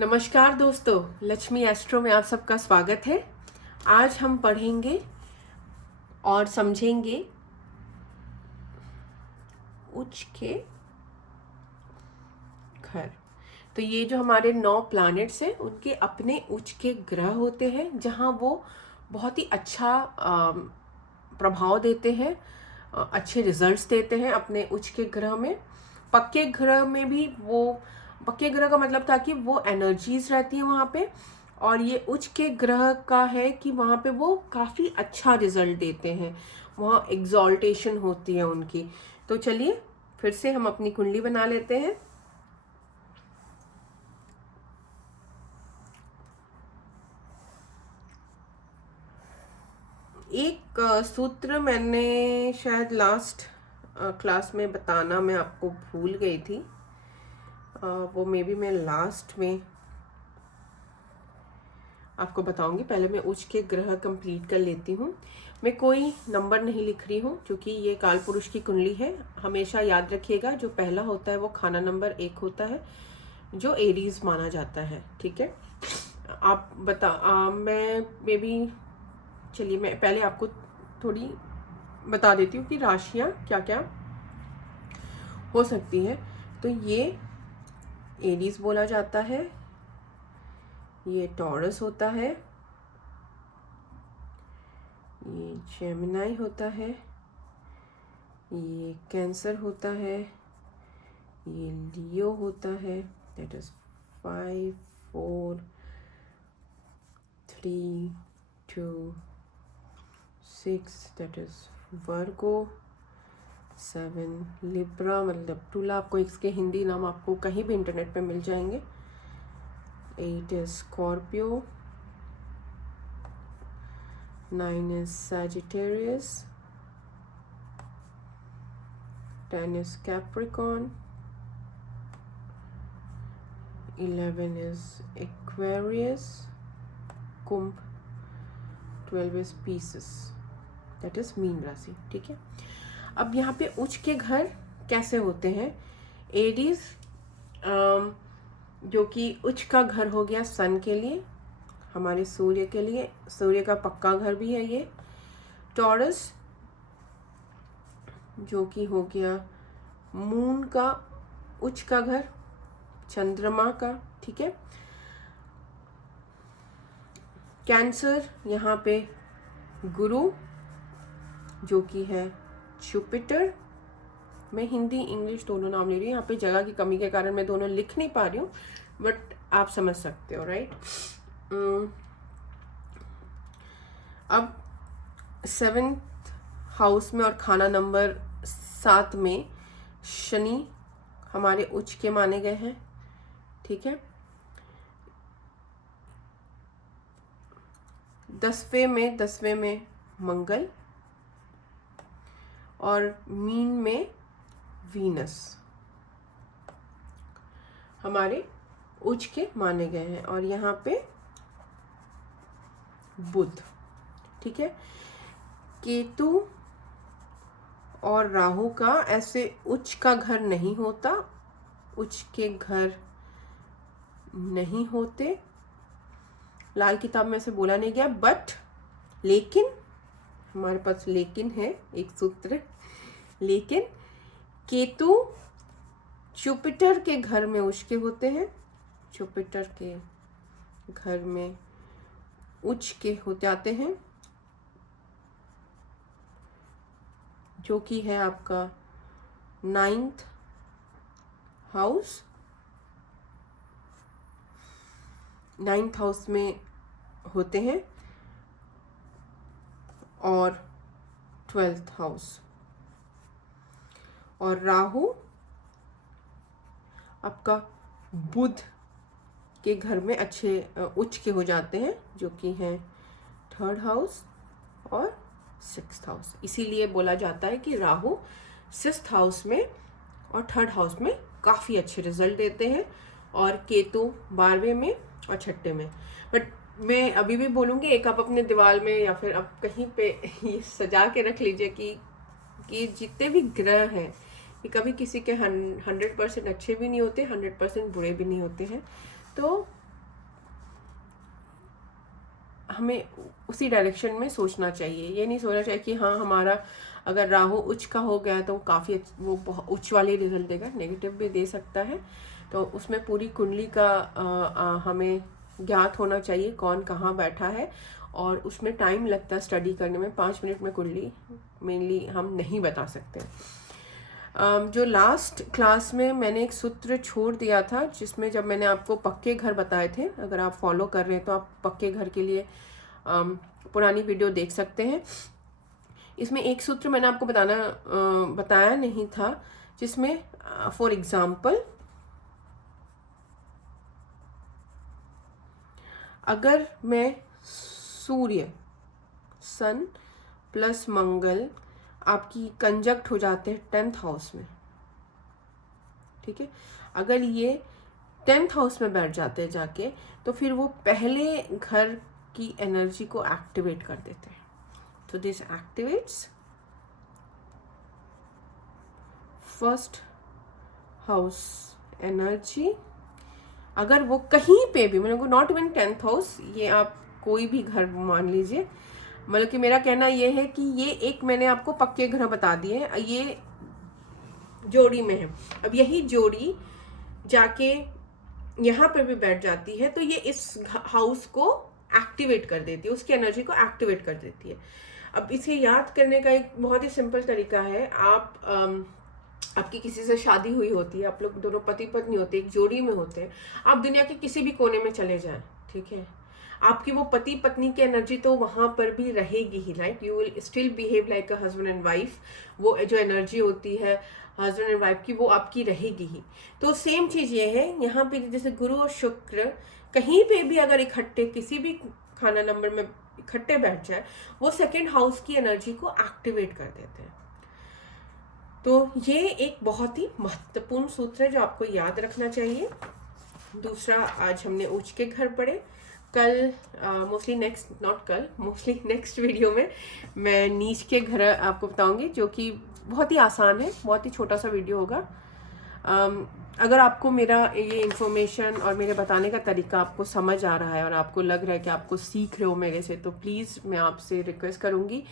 नमस्कार दोस्तों, लक्ष्मी एस्ट्रो में आप सबका स्वागत है। आज हम पढ़ेंगे और समझेंगे उच्च के घर। तो ये जो हमारे 9 प्लैनेट्स हैं उनके अपने उच्च के ग्रह होते हैं, जहाँ वो बहुत ही अच्छा प्रभाव देते हैं, अच्छे रिजल्ट्स देते हैं अपने उच्च के ग्रह में। पक्के ग्रह में भी वो, पक्के ग्रह का मतलब था कि वो एनर्जीज रहती हैं वहाँ पे, और ये उच्च के ग्रह का है कि वहाँ पे वो काफ़ी अच्छा रिजल्ट देते हैं, वहाँ एग्जॉल्टेशन होती है उनकी। तो चलिए फिर से हम अपनी कुंडली बना लेते हैं। एक सूत्र मैंने शायद लास्ट क्लास में बताना मैं आपको भूल गई थी, वो मे बी मैं लास्ट में आपको बताऊंगी। पहले मैं उच्च के ग्रह कंप्लीट कर लेती हूँ। मैं कोई नंबर नहीं लिख रही हूँ क्योंकि ये काल पुरुष की कुंडली है। हमेशा याद रखिएगा, जो पहला होता है वो खाना नंबर 1 होता है, जो एरीज माना जाता है। ठीक है, आप मैं मे बी, चलिए मैं पहले आपको थोड़ी बता देती हूँ कि राशियाँ क्या क्या हो सकती हैं। तो ये एरीज बोला जाता है, ये टॉरस होता है, ये जेमिनाई होता है, ये कैंसर होता है, ये लियो होता है, that is 5 4 3 2 6, that is Virgo, 7 Libra मतलब तुला। आपको इसके हिंदी नाम आपको कहीं भी इंटरनेट पे मिल जाएंगे। 8 is Scorpio, 9 is Sagittarius, 10 is Capricorn, 11 is Aquarius, Kumbh, 12 is Pisces, that is mean राशि। ठीक है, अब यहाँ पे उच्च के घर कैसे होते हैं। एरीज जो कि उच्च का घर हो गया सन के लिए, हमारे सूर्य के लिए, सूर्य का पक्का घर भी है ये। टॉरस जो कि हो गया मून का उच्च का घर, चंद्रमा का। ठीक है, कैंसर यहाँ पे गुरु जो कि है जुपिटर। मैं हिंदी इंग्लिश दोनों नाम ले रही हूँ, यहाँ पे जगह की कमी के कारण मैं दोनों लिख नहीं पा रही हूँ, बट आप समझ सकते हो, राइट। अब 7th हाउस में और खाना नंबर 7 में शनि हमारे उच्च के माने गए हैं। ठीक है, 10वें में मंगल, और मीन में वीनस हमारे उच्च के माने गए हैं, और यहाँ पे बुध। ठीक है, केतु और राहु का ऐसे उच्च का घर नहीं होता, उच्च के घर नहीं होते, लाल किताब में से बोला नहीं गया, बट लेकिन हमारे पास लेकिन है एक सूत्र, लेकिन केतु जुपिटर के घर में उच्च के होते हैं, जुपिटर के घर में उच्च के हो जाते हैं, जो कि है आपका 9th हाउस। 9th हाउस में होते हैं, और 12th हाउस। और राहु आपका बुध के घर में अच्छे उच्च के हो जाते हैं, जो कि हैं 3rd हाउस और 6th हाउस। इसीलिए बोला जाता है कि राहु 6th हाउस में और 3rd हाउस में काफ़ी अच्छे रिजल्ट देते हैं, और केतु 12वें में और 6ठे में। बट मैं अभी भी बोलूँगी, एक आप अपने दीवार में या फिर आप कहीं पे ये सजा के रख लीजिए कि जितने भी ग्रह हैं ये कभी किसी के 100% अच्छे भी नहीं होते, 100% बुरे भी नहीं होते हैं। तो हमें उसी डायरेक्शन में सोचना चाहिए। ये नहीं सोचना चाहिए कि हाँ हमारा अगर राहु उच्च का हो गया तो काफ़ी वो बहुत उच्च वाले रिजल्ट देगा, नेगेटिव भी दे सकता है। तो उसमें पूरी कुंडली का हमें ज्ञात होना चाहिए कौन कहाँ बैठा है, और उसमें टाइम लगता है स्टडी करने में। 5 मिनट में कुंडली मेनली हम नहीं बता सकते। जो लास्ट क्लास में मैंने एक सूत्र छोड़ दिया था, जिसमें जब मैंने आपको पक्के घर बताए थे, अगर आप फॉलो कर रहे हैं तो आप पक्के घर के लिए पुरानी वीडियो देख सकते हैं। इसमें एक सूत्र मैंने आपको बताया नहीं था, जिसमें फॉर एग्जाम्पल अगर मैं सूर्य सन प्लस मंगल आपकी कंजक्ट हो जाते हैं 10th हाउस में, ठीक है, अगर ये 10th हाउस में बैठ जाते हैं जाके, तो फिर वो पहले घर की एनर्जी को एक्टिवेट कर देते हैं। तो this activates first house energy. अगर वो कहीं पे भी, मतलब नॉट इवन 10th हाउस, ये आप कोई भी घर मान लीजिए, मतलब कि मेरा कहना ये है कि ये एक मैंने आपको पक्के घर बता दिए, ये जोड़ी में है। अब यही जोड़ी जाके यहाँ पर भी बैठ जाती है, तो ये इस हाउस को एक्टिवेट कर देती है, उसकी एनर्जी को एक्टिवेट कर देती है। अब इसे याद करने का एक बहुत ही सिंपल तरीका है। आपकी किसी से शादी हुई होती है, आप लोग दोनों पति पत्नी होते हैं, एक जोड़ी में होते हैं, आप दुनिया के किसी भी कोने में चले जाएं, ठीक है, आपकी वो पति पत्नी की एनर्जी तो वहां पर भी रहेगी ही। Like you will still behave like a husband and wife. वो जो एनर्जी होती है हस्बैंड एंड वाइफ की, वो आपकी रहेगी ही। तो सेम चीज ये है यहाँ पे, जैसे गुरु और शुक्र कहीं पे भी अगर इकट्ठे किसी भी खाना नंबर में इकट्ठे बैठ जाए, वो सेकेंड हाउस की एनर्जी को एक्टिवेट कर देते हैं। तो ये एक बहुत ही महत्वपूर्ण सूत्र है जो आपको याद रखना चाहिए। दूसरा, आज हमने उच्च के घर पढ़े। कल मोस्टली नेक्स्ट वीडियो में मैं नीच के घर आपको बताऊंगी, जो कि बहुत ही आसान है, बहुत ही छोटा सा वीडियो होगा। अगर आपको मेरा ये इन्फॉर्मेशन और मेरे बताने का तरीका आपको समझ आ रहा है और आपको लग रहा है कि आपको सीख रहे हो मेरे से, तो प्लीज़ मैं आपसे रिक्वेस्ट करूँगी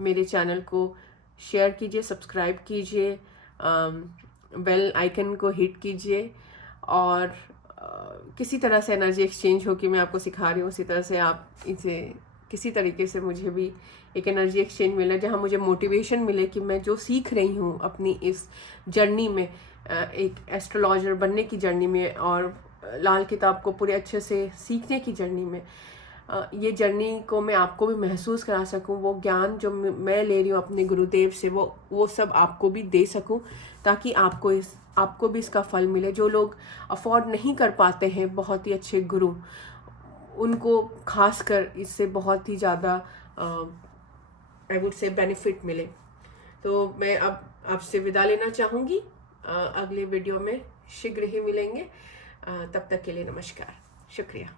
मेरे चैनल को शेयर कीजिए, सब्सक्राइब कीजिए, बेल आइकन को हिट कीजिए, और किसी तरह से एनर्जी एक्सचेंज हो कि मैं आपको सिखा रही हूँ, उसी तरह से आप इसे किसी तरीके से मुझे भी एक एनर्जी एक्सचेंज मिले, जहाँ मुझे मोटिवेशन मिले कि मैं जो सीख रही हूँ अपनी इस जर्नी में, एक एस्ट्रोलॉजर बनने की जर्नी में और लाल किताब को पूरे अच्छे से सीखने की जर्नी में, ये जर्नी को मैं आपको भी महसूस करा सकूं। वो ज्ञान जो मैं ले रही हूँ अपने गुरुदेव से, वो सब आपको भी दे सकूं, ताकि आपको भी इसका फल मिले। जो लोग अफोर्ड नहीं कर पाते हैं बहुत ही अच्छे गुरु, उनको खासकर इससे बहुत ही ज़्यादा आई वुड से बेनिफिट मिले। तो मैं अब आपसे विदा लेना चाहूँगी। अगले वीडियो में शीघ्र ही मिलेंगे। तब तक के लिए नमस्कार, शुक्रिया।